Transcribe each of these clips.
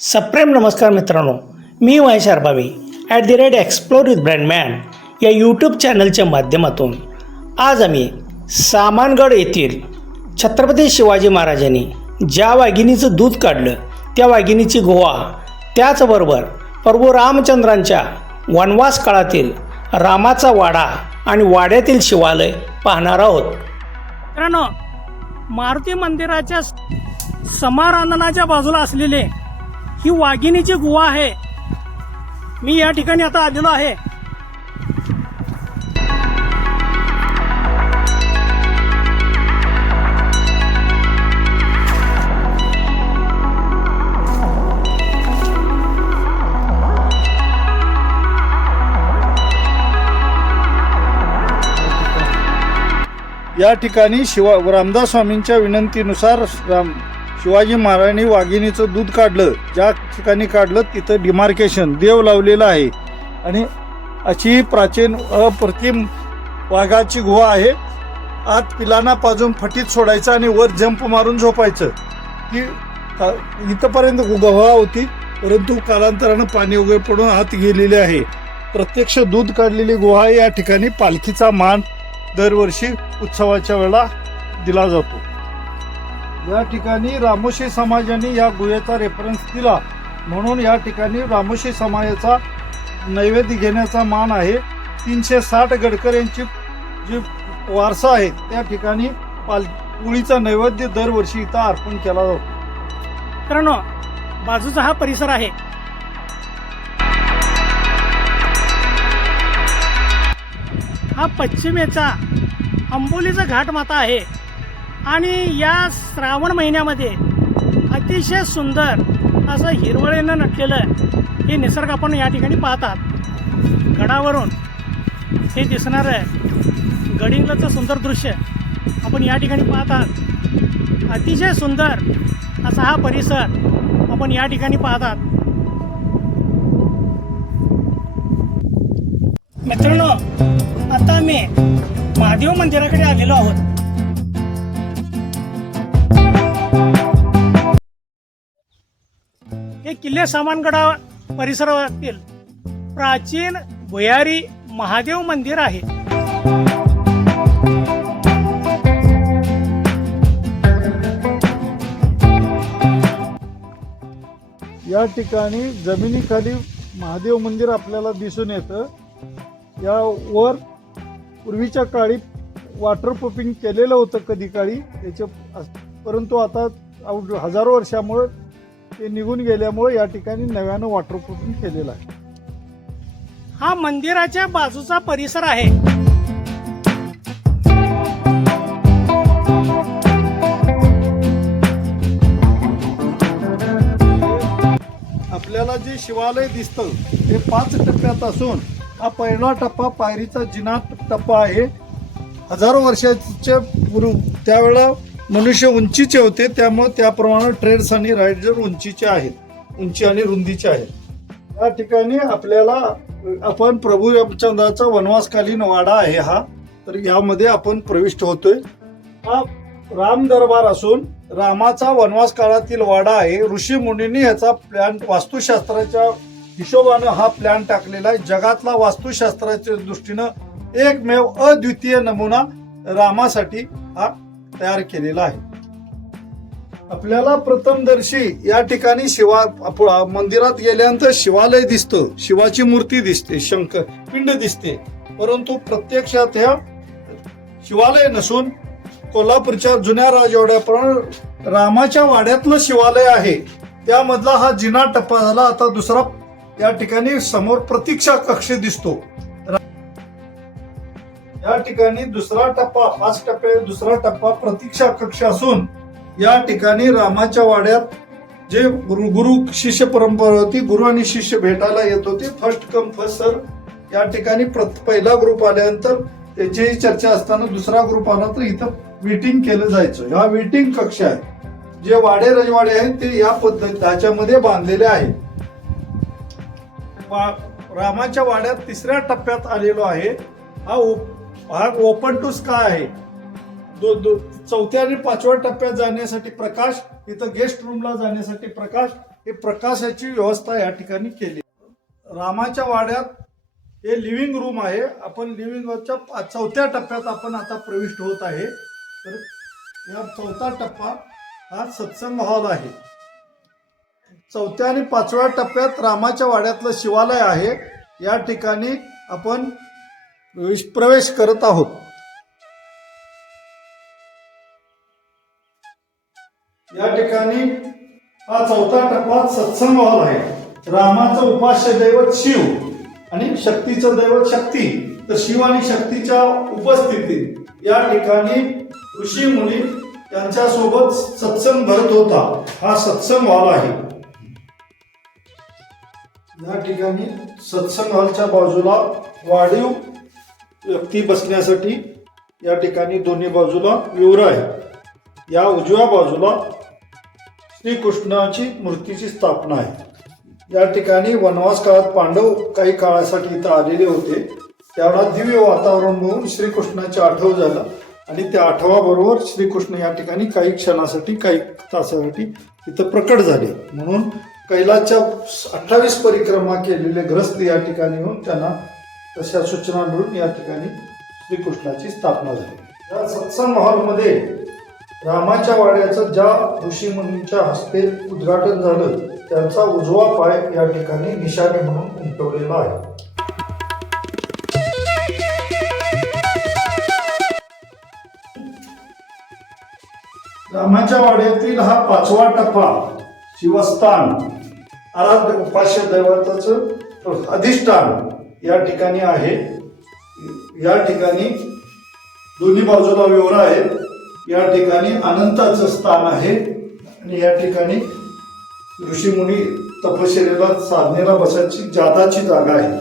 सप्रेम नमस्कार मित्रांनो मी Mahesh Arbavi at the rate explore with Brandman या यूट्यूब चॅनलच्या माध्यमातून. आज आम्ही सामानगड येथील छत्रपती शिवाजी महाराजांनी ज्या वाघिणीचं दूध काढलं त्या वाघिणीची गोवा त्याचबरोबर प्रभू रामचंद्रांच्या वनवास काळातील रामाचा वाडा आणि वाड्यातील शिवालय पाहणार आहोत. मित्रांनो मारुती मंदिराच्या समाराधनाच्या बाजूला असलेले ही वाघिणीची गुहा आहे. मी या ठिकाणी आता आलेलो आहे. या ठिकाणी शिवा रामदास स्वामींच्या विनंतीनुसार राम शिवाजी महाराजांनी वाघिणीचं दूध काढलं. ज्या ठिकाणी काढलं तिथं डिमार्केशन देव लावलेलं आहे. आणि अशी प्राचीन अप्रतिम वाघाची गुहा आहे. आत पिलांना पाजून फटीत सोडायचं आणि वर जंप मारून झोपायचं. ती इथंपर्यंत गुहा होती परंतु कालांतरानं पाणी वगैरे पडून आत गेलेले आहे. प्रत्यक्ष दूध काढलेली गुहा या ठिकाणी पालखीचा मान दरवर्षी उत्सवाच्या वेळेला दिला जातो. या ठिकाणी रामोशी समाजाने या गुहेचा रेफरन्स दिला. म्हणून या ठिकाणी रामोशी समाजाचा नैवेद्य घेण्याचा मान आहे. तीनशे साठ गडकर यांची जी वारसा आहे त्या ठिकाणी पाल पोळीचा नैवेद्य दरवर्षी इथं अर्पण केला जातो. मित्रांनो बाजूचा हा परिसर आहे. हा पश्चिमेचा अंबोलीचा घाट माता आहे. आणि या श्रावण महिन्यामध्ये अतिशय सुंदर असं हिरवळीनं नटलेलं हे निसर्ग आपण या ठिकाणी पाहतात. गडावरून हे दिसणारं गडिंगलचं सुंदर दृश्य आपण या ठिकाणी पाहतात. अतिशय सुंदर असा हा परिसर आपण या ठिकाणी पाहतात. मित्रांनो आता मी महादेव मंदिराकडे आलेलो आहोत. किल्ले सामानगडा परिसरातील प्राचीन भुयारी महादेव मंदिर आहे. या ठिकाणी जमिनीखाली महादेव मंदिर आपल्याला दिसून येतं. या वर पूर्वीच्या काळी वॉटर प्रूफिंग केलेलं होतं कधी काळी त्याचे परंतु आता हजारो वर्षामुळे ते निघून गेल्यामुळे या ठिकाणी नव्यानं वॉटर प्रूफिंग केलेलं आहे. हा मंदिराच्या बाजूचा परिसर आहे. आपल्याला जे शिवालय दिसतं ते पाच टप्प्यात असून हा पहिला टप्पा पायरीचा जिना टप्पा आहे. हजारो वर्षाच्या पूर्व त्यावेळेला मनुष्य उंचीचे होते त्यामुळे त्याप्रमाणे ट्रेड्स आणि रायडर उंचीचे आहेत उंची आणि रुंदीचे आहेत. या ठिकाणी आपल्याला आपण प्रभू रामचंद्राचा वनवासकालीन वाडा आहे हा तर यामध्ये आपण प्रविष्ट होतोय. हा राम दरबार असून रामाचा वनवास काळातील वाडा आहे. ऋषी मुनींनी ह्याचा प्लॅन वास्तुशास्त्राच्या हिशोबानं हा प्लॅन टाकलेला आहे. जगातला वास्तुशास्त्राच्या दृष्टीनं एकमेव अद्वितीय नमुना रामासाठी हा तयार केलेला आहे. आपल्याला प्रथमदर्शी या ठिकाणी शिवा मंदिरात गेल्यानंतर शिवालय दिसतं. शिवाची मूर्ती दिसते शंकर पिंड दिसते. परंतु प्रत्यक्षात ह्या शिवालय नसून कोल्हापूरच्या जुन्या राजवाड्याप्रमाणे रामाच्या वाड्यातलं शिवालय आहे. त्यामधला हा जिना टप्पा झाला. आता दुसरा या ठिकाणी समोर प्रतीक्षा कक्ष दिसतो. या ठिकाणी दुसरा टप्पा पाच टप्पे दुसरा टप्पा प्रतीक्षा कक्ष असून या ठिकाणी रामाच्या वाड्यात जे गुरु गुरु शिष्य परंपरा होती गुरु आणि शिष्य भेटायला येत होते फर्स्ट कम फर्स्ट सर या ठिकाणी प्रत- पहिला ग्रुप आल्यानंतर त्याचीही चर्चा असताना दुसरा ग्रुप आला तर इथं मीटिंग केलं जायचं. हा मीटिंग कक्ष आहे. जे वाडे रजवाडे आहेत ते या पद्धत त्याच्यामध्ये बांधलेले आहे वा- रामाच्या वाड्यात तिसऱ्या टप्प्यात आलेलो आहे. हा भाग हा ओपन टू स्काय आहे. दो, दो, चौथ्या आणि पाचव्या टप्प्यात जाण्यासाठी प्रकाश इथं गेस्ट रूमला जाण्यासाठी प्रकाश हे प्रकाशाची व्यवस्था या ठिकाणी केली. रामाच्या वाड्यात हे लिव्हिंग रूम आहे. आपण लिव्हिंगच्या चौथ्या टप्प्यात आपण आता प्रविष्ट होत आहे. तर या चौथा टप्पा हा सत्संग हॉल आहे. चौथ्या आणि पाचव्या टप्प्यात रामाच्या वाड्यातलं शिवालय आहे. या ठिकाणी आपण प्रवेश करत आहोत. या ठिकाणी हा चौथा टप्पा सत्संग हॉल आहे. रामाचं उपास्य दैवत शिव आणि शक्तीचं दैवत शक्ती. तर शिव आणि शक्तीच्या उपस्थितीत या ठिकाणी ऋषी मुली त्यांच्यासोबत सत्संग भरत होता. हा सत्संग हॉल आहे. या ठिकाणी सत्संग हॉलच्या बाजूला वाढीव व्यक्ती बसण्यासाठी या ठिकाणी दोन्ही बाजूला विवर आहे. या उजव्या बाजूला श्रीकृष्णाची मूर्तीची स्थापना आहे. या ठिकाणी वनवास काळात पांडव काही काळासाठी इथं आलेले होते. त्यावेळा दिव्य वातावरण बघून श्रीकृष्णाची आठव झाला. आणि त्या आठवाबरोबर श्रीकृष्ण या ठिकाणी काही क्षणासाठी काही तासासाठी इथं प्रकट झाले. म्हणून कैलासच्या अठ्ठावीस परिक्रमा केलेले ग्रस्त या ठिकाणी येऊन त्यांना तशा सूचना मिळून या ठिकाणी श्रीकृष्णाची स्थापना झाली. या सत्संग हॉलमध्ये रामाच्या वाड्याचं ज्या ऋषीमुनींच्या हस्ते उद्घाटन झालं त्यांचा उजवा पाय या ठिकाणी निशाणे म्हणून उमटवलेला आहे. रामाच्या वाड्यातील हा पाचवा टप्पा शिवस्थान आराध्य उपास्य दैवताचं अधिष्ठान या ठिकाणी आहे. या ठिकाणी दोन्ही बाजूला व्यवहार आहेत या ठिकाणी अनंताचं स्थान आहे. आणि या ठिकाणी ऋषीमुनी तपश्चर्याला साधनेला बसायची जादाची जागा आहे.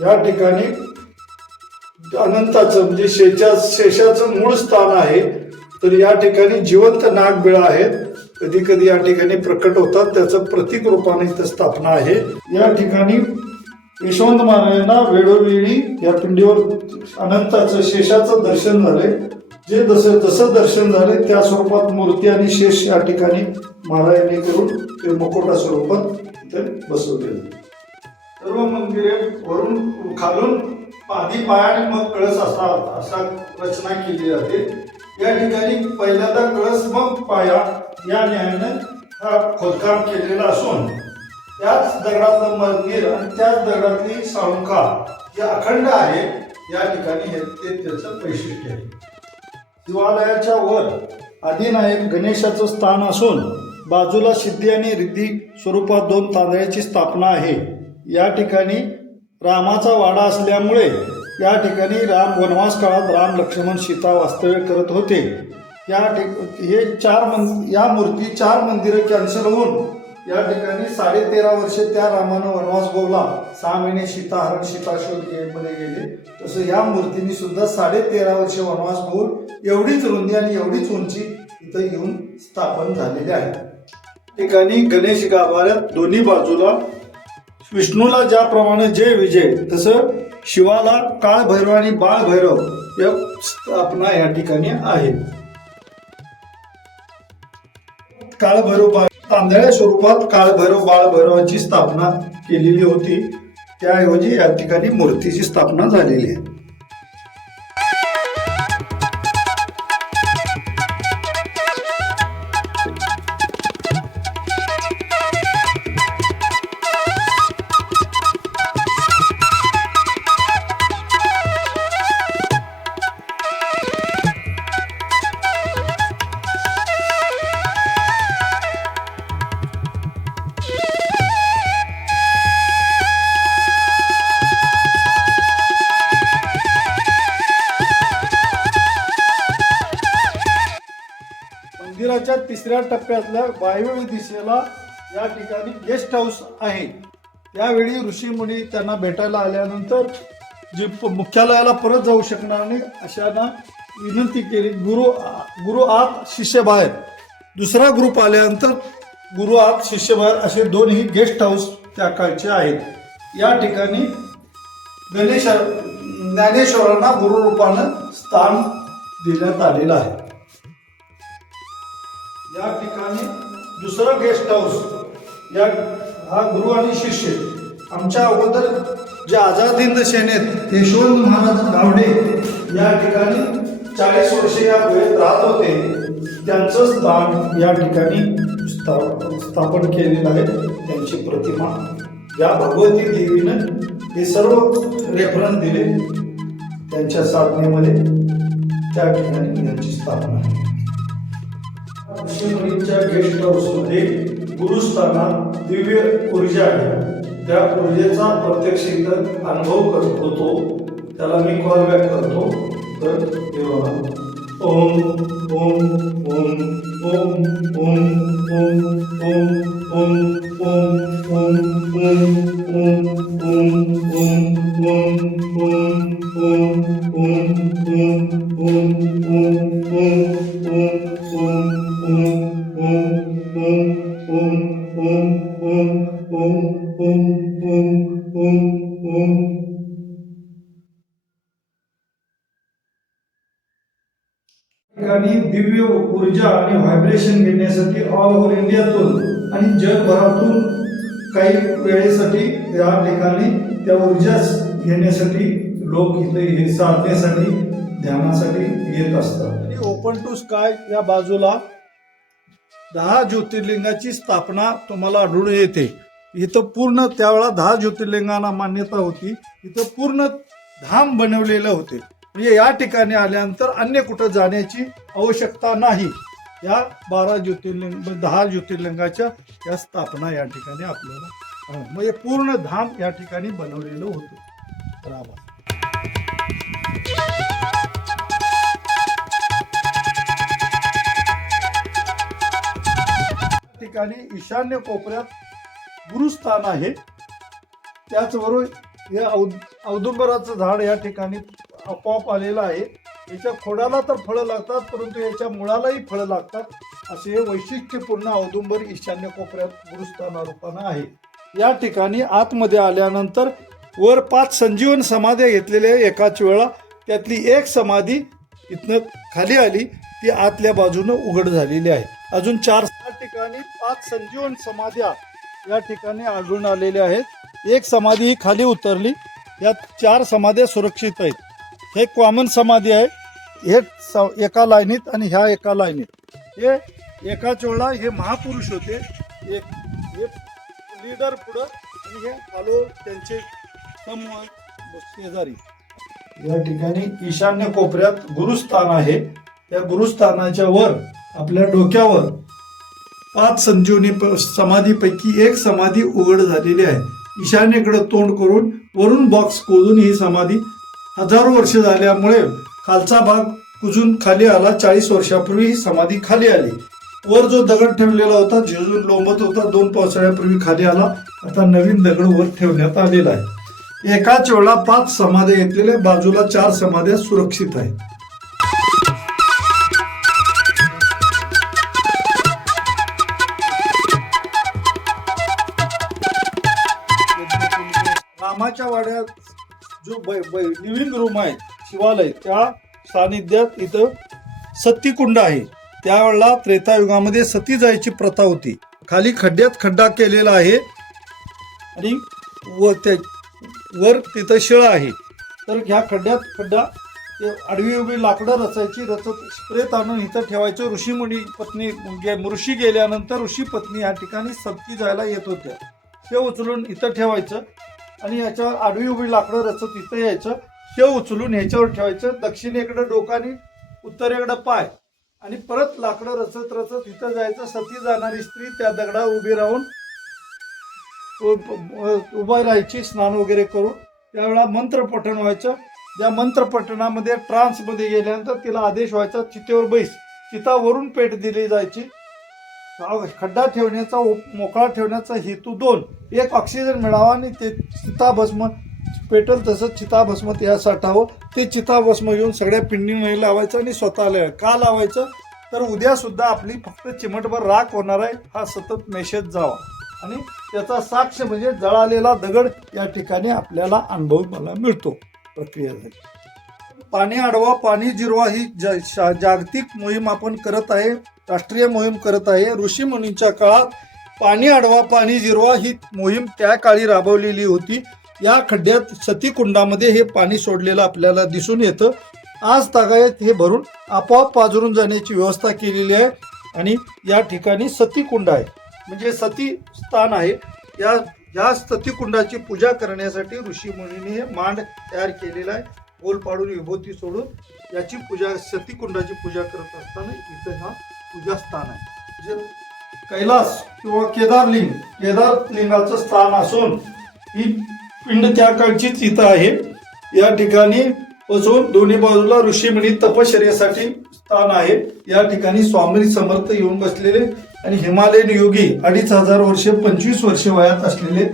या ठिकाणी अनंताचं म्हणजे शेषा शेषाचं मूळ स्थान आहे. तर या ठिकाणी जिवंत नागबिळा आहेत. कधी कधी या ठिकाणी प्रकट होतात. त्याचं प्रतीक रूपाने इथं स्थापना आहे. या ठिकाणी यशवंत महाराजांना वेळोवेळी या पिंडीवर अनंताचं शेषाचं दर्शन झाले. जे जसं जसं दर्शन झाले त्या स्वरूपात मूर्ती आणि शेष या ठिकाणी महाराजांनी करून ते मुकोटा स्वरूपात इथे बसवलेलं सर्व मंदिरे वरून खालून आधी पाय आणि मग कळस असा असा रचना केली जाते या ठिकाणी पहिल्यांदा कळस मग पाया या न्यायानं हा खोदकाम केलेला असून त्याच दगडातलं मंदिर आणि त्याच दगडातली साळुंखा जे अखंड आहे या ठिकाणी हे ते त्याचं वैशिष्ट्य आहे. शिवालयाच्या वर आदिनायक गणेशाचं स्थान असून बाजूला सिद्धी आणि रिद्धी स्वरूपात दोन तांदळाची स्थापना आहे. या ठिकाणी रामाचा वाडा असल्यामुळे या ठिकाणी राम वनवास काळात राम लक्ष्मण सीता वास्तव्य करत होते. या ठिक हे चार मन या मूर्ती चार मंदिरं कॅन्सल होऊन या ठिकाणी साडे तेरा वर्षे त्या रामानं वनवास भोगला सहा महिने सीताहरण सीताशोधमध्ये गेले. तसं या मूर्तींनी सुद्धा साडे तेरा वर्षे वनवास भोगून एवढीच रुंदी आणि एवढीच उंची इथं येऊन स्थापन झालेली आहे. ठिकाणी गणेश गाभाऱ्यात दोन्ही बाजूला. विष्णूला ज्याप्रमाणे जय विजय तसं शिवाला काळ भैरव आणि बाळ भैरव या स्थापना या ठिकाणी आहे. काळभैरव बा तांदळ्या स्वरूपात काळभैरव बाळभैरवाची स्थापना केलेली होती त्याऐवजी या ठिकाणी मूर्तीची स्थापना झालेली आहे. तिसऱ्या टप्प्यातल्या वायव्य दिशेला या ठिकाणी गेस्ट हाऊस आहे. त्यावेळी ऋषीमुनी त्यांना भेटायला आल्यानंतर जे मुख्यालयाला परत जाऊ शकणार नाही अशांना विनंती केली गुरु गुरु आत शिष्य बाहेर. दुसरा ग्रुप आल्यानंतर गुरु आत शिष्य बाहेर असे दोनही गेस्ट हाऊस त्या काळचे आहेत. या ठिकाणी गणेश ज्ञानेश्वरांना गुरुरूपानं स्थान देण्यात आलेलं आहे. या ठिकाणी दुसरं गेस्ट हाऊस या हा गुरु आणि शिष्य आमच्या अगोदर जे आझाद हिंद सेनेत यशवंत महाराज गावडे या ठिकाणी चाळीस वर्षे या गुहेत राहत होते त्यांचं स्थान या ठिकाणी स्था- स्थापन केलेलं आहे त्यांची प्रतिमा. या भगवती देवीनं हे सर्व रेफरन्स दिले त्यांच्या साधनेमध्ये त्या ठिकाणी यांची स्थापना आहे. ऋषीमुनींच्या गेस्ट हाऊसमध्ये गुरुस्थानात दिव्य ऊर्जा आहे त्या ऊर्जेचा प्रत्यक्ष अनुभव करत होतो त्याला मी कॉल बॅक करतो तर हे बघा ओम ओम ओम ओम ओम ओम ओम ओम ओम ओम ओम ओम ओम ऊर्जा आणि व्हायब्रेशन घेण्यासाठी ऑल ओव्हर इंडियातून आणि जगभरातून काही वेळेसाठी या ठिकाणी त्या ऊर्जा घेण्यासाठी लोक इथे हे ध्यानासाठी येत असतात. ओपन टू स्काय या बाजूला दहा ज्योतिर्लिंगाची स्थापना तुम्हाला आढळून येते. इथं पूर्ण त्यावेळा दहा ज्योतिर्लिंगांना मान्यता होती. इथं पूर्ण धाम बनवलेलं होते. म्हणजे या ठिकाणी आल्यानंतर अन्य कुठं जाण्याची आवश्यकता नाही. या बारा ज्योतिर्लिंग दहा ज्योतिर्लिंगाच्या या स्थापना या ठिकाणी आपल्याला म्हणजे पूर्ण धाम या ठिकाणी बनवलेलं होतं. तर या ठिकाणी ईशान्य कोपऱ्यात गुरुस्थान आहे. त्याचबरोबर हे औद औदुंबराचं झाड या ठिकाणी आपोआप आलेला आहे. याच्या खोडाला तर फळं लागतात परंतु याच्या मुळालाही फळं लागतात. असे हे वैशिष्ट्यपूर्ण औदुंबर ईशान्य कोपऱ्यात गुरुस्थाना रूपानं आहे. या ठिकाणी आतमध्ये आल्यानंतर वर पाच संजीवन समाध्या घेतलेल्या एकाच वेळा त्यातली एक समाधी इथनं खाली आली ती आतल्या बाजूनं उघड झालेली आहे. अजून चार ठिकाणी पाच संजीवन समाध्या या ठिकाणी आढळून आलेल्या आहेत. एक समाधी ही खाली उतरली या चार समाध्या सुरक्षित आहेत. हे कॉमन समाधी आहे. हे स- एका लाईनीत आणि ह्या एका लाईनीत. हे एका वेळा हे महापुरुष होते. एक हे लीडर पुढं आणि हे फॉलो त्यांचे समूह शेजारी. या ठिकाणी ईशान्य कोपऱ्यात गुरुस्थान आहे. त्या गुरुस्थानाच्या वर आपल्या डोक्यावर पाच संजीवनी प- समाधीपैकी एक समाधी उघड झालेली आहे. ईशान्येकडे तोंड करून वरून बॉक्स खोदून ही समाधी हजारो वर्ष झाल्यामुळे खालचा भाग कुजून खाली आला. चाळीस वर्षापूर्वी ही समाधी खाली आली. वर जो दगड ठेवलेला होता झेजून लोंबत होता दोन पावसाळ्यापूर्वी खाली आला. आता नवीन दगड वर ठेवण्यात आलेला आहे. एकाच वेळा पाच समाध्या घेतलेल्या बाजूला चार समाध्या सुरक्षित आहेत. रामाच्या वाड्यात जो लिव्हिंग रूम आहे शिवालय त्या सानिध्यात इथं सतीकुंड आहे. त्यावेळेला त्रेतायुगामध्ये सती जायची प्रथा होती. खाली खड्ड्यात खड्डा केलेला आहे आणि व त्या वर तिथं शिळ आहे. तर ह्या खड्ड्यात खड्डा आडवी उभी लाकडं रचायची रचत स्प्रेत आणून इथं ठेवायचं. ऋषीमुनी पत्नी गे- ऋषी गेल्यानंतर ऋषी पत्नी या ठिकाणी सत्ती जायला येत होत्या. ते उचलून इथं ठेवायचं. आणि याच्यावर आडवी उभी लाकडं रचत इथं यायचं ते उचलून ह्याच्यावर ठेवायचं दक्षिणेकडं डोकानी उत्तरेकडं पाय. आणि परत लाकडं रचत रचत तिथं जायचं सती जाणारी स्त्री त्या दगडा उभी राहून उ- उभा राहायची स्नान वगैरे करून त्यावेळा मंत्रपठण व्हायचं. त्या मंत्रपठणामध्ये ट्रान्समध्ये गेल्यानंतर तिला आदेश व्हायचा चितेवर बैस. चितावरून पेट दिली जायची. खड्डा ठेवण्याचा मोकळा ठेवण्याचा हेतू दोन. एक ऑक्सिजन मिळावा आणि ते चिताभस्म पेटल तसंच चिताभस्म या साठावं ते चिताभस्म येऊन सगळ्या पिंडीमध्ये लावायचं आणि स्वतःला का लावायचं? तर उद्या सुद्धा आपली फक्त चिमटभर राख होणार आहे हा सतत मेसेज जावा. आणि त्याचा साक्ष म्हणजे जळालेला दगड या ठिकाणी आपल्याला अनुभव मला मिळतो प्रक्रिया झाली. पाणी अडवा पाणी जिरवा ही ज- शा- जागतिक मोहीम आपण करत आहे. राष्ट्रीय मोहीम करत आहे. ऋषी मुनींच्या काळात पाणी अडवा पाणी जिरवा ही मोहीम त्या काळी राबवलेली होती. या खड्ड्यात सतीकुंडामध्ये हे पाणी सोडलेलं आपल्याला दिसून येतं. आज तागायत हे भरून आपोआप पाजरून जाण्याची व्यवस्था केलेली आहे आणि या ठिकाणी सतीकुंड आहे. म्हणजे सती स्थान आहे. या या सतीकुंडाची पूजा करण्यासाठी ऋषी मुनीने हे मांड तयार केलेला आहे. गोल पाडून विभूती सोडून याची पूजा सतीकुंडाची पूजा करत असताना इथं हा पूजास्थान आहे. जे कैलास किंवा केदारलिंग केदारलिंगाचं स्थान असून ही पिंड त्या काळचीच इथं आहे. या ठिकाणी असून दोन्ही बाजूला ऋषीमुनी तपश्चर्यासाठी स्थान आहे. या ठिकाणी स्वामी समर्थ येऊन बसलेले आणि हिमालयन योगी अडीच हजार वर्षे पंचवीस वर्ष वयात असलेले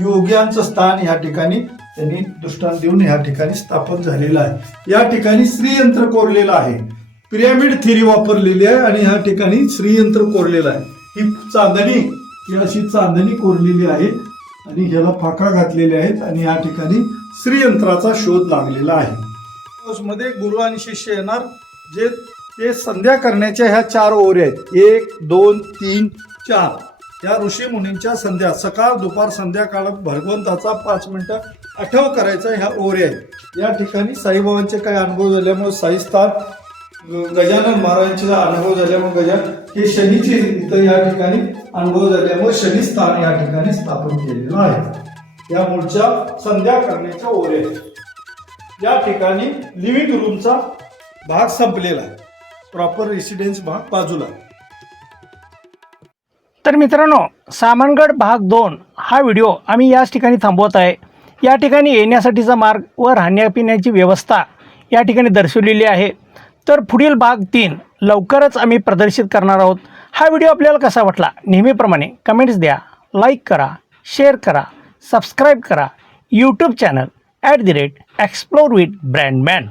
योग्यांचं स्थान या ठिकाणी त्यांनी दृष्टांत देऊन या ठिकाणी स्थापन झालेलं आहे. या ठिकाणी श्रीयंत्र कोरलेलं आहे. पिरॅमिड थिअरी वापरलेली आहे आणि ह्या ठिकाणी श्रीयंत्र कोरलेलं आहे. ही चांदणी ही अशी चांदणी कोरलेली आहे आणि ह्याला फाका घातलेले आहेत आणि या ठिकाणी श्रीयंत्राचा शोध लागलेला आहे. मध्ये गुरु आणि शिष्य येणार जे ते संध्या करण्याच्या ह्या चार ओऱ्या आहेत. एक दोन तीन चार. या ऋषी मुनींच्या संध्या सकाळ दुपार संध्याकाळात भगवंताचा पाच मिनिटं आठव करायचा ह्या ओऱ्या आहेत. या ठिकाणी साईबाबांचे काही अनुभव झाल्यामुळे साईस्थान गजानन महाराजांचा अनुभव झाल्यामुळे गजान हे शनीचे इथं या ठिकाणी अनुभव झाल्यामुळे शनी स्थान या ठिकाणी स्थापन केलेलं आहे. या मूळच्या संध्या करण्याच्या ओरे. या ठिकाणी लिव्हिंग रूमचा भाग संपलेला प्रॉपर रेसिडेन्स भाग बाजूला. तर मित्रांनो सामनगड भाग दोन हा व्हिडिओ आम्ही याच ठिकाणी थांबवत आहे. या ठिकाणी येण्यासाठीचा मार्ग व राहण्यापिण्याची व्यवस्था या ठिकाणी दर्शवलेली आहे. तर पुढील भाग तीन लवकरच आम्ही प्रदर्शित करणार आहोत. हा व्हिडिओ आपल्याला कसा वाटला नेहमीप्रमाणे कमेंट्स द्या लाईक करा शेअर करा सबस्क्राईब करा. YouTube channel at the rate explore with Brandman